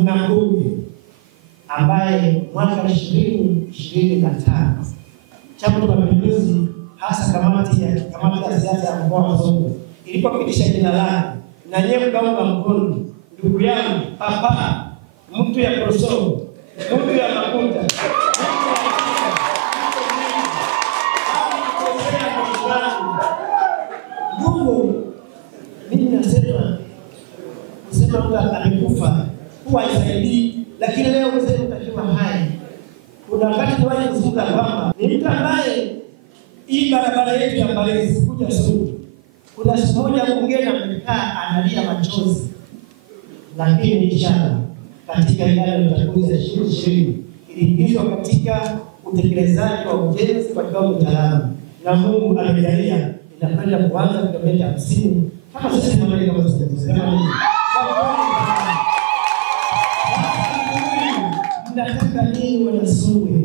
Kuna mbunge ambaye mwaka 2025 Chama cha Mapinduzi hasa kamati ya siasa ya mkoa wa Songwe ilipopitisha jina lake na nyewe mkaunga mkono, ndugu yangu papa mtu ya Kosovo, mtu ya Makuta, ndugu, mimi nasema kusema mtu amekufa huwa isaidii, lakini leo mzee utakiwa hai. Kuna wakati wale kuzungumza kwamba ni mtu ambaye hii barabara yetu ya Mbalizi kuja Songwe, kuna siku moja mwingine amekaa analia machozi, lakini inshallah katika ilani ya uchaguzi ya 2020 iliingizwa katika utekelezaji wa ujenzi kwa kiwango cha lami, na Mungu amejalia inakwenda kuanza kilomita 50 kama sisi mwanadamu kama tunasema. Nataka nini wana Songwe?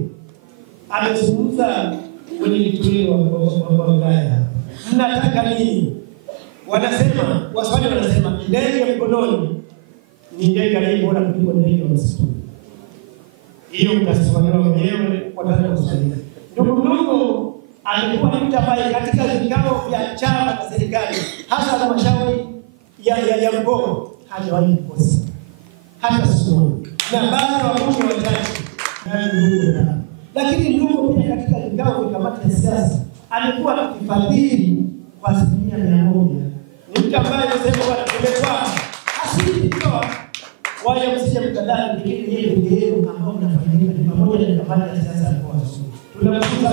Amezungumza kwenye kituo wa wilaya. Mnataka nini? Wanasema, waswali wanasema ndege mkononi ni ndege aliye bora kuliko ndege wa msituni. Hiyo mtasimamia wenyewe wataka kusaidia. Ndugu alikuwa mtu ambaye katika vikao vya chama na serikali hasa halmashauri ya mkoa hajawahi kukosa hata siku moja, na baadhi ya wabunge wachache na lakini ndugu pia katika vikao vya kamati ya siasa alikuwa akifadhili kwa 100%. Ni mtu ambaye anasema wanapelekwa asitoa wale msije mtandao nyingine yeye ndio ambao mnafanyika ni pamoja na kamati ya siasa kwa Songwe. Tunamshukuru.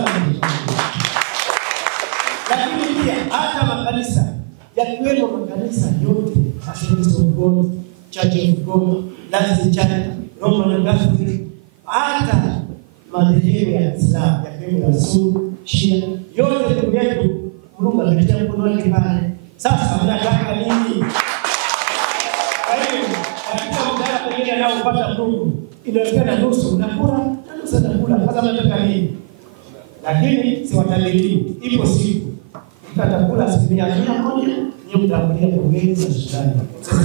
Lakini pia hata makanisa yakiwemo makanisa yote Assemblies of God, Church of God, Latin Church, Roman Catholic, hata madhehebu ya Islam yakiwemo ya Sunni, Shia, yote ndugu yetu Mungu ametia mkono wake pale. Sasa mnataka nini? Kwa hiyo katika mjadala pengine nao upata Mungu inawezekana nusu unakula na nusu unakula. Sasa mnataka nini? Lakini si watabiri, ipo siku mtakula 100%, ni mtakulia pongezi na shukrani. Sasa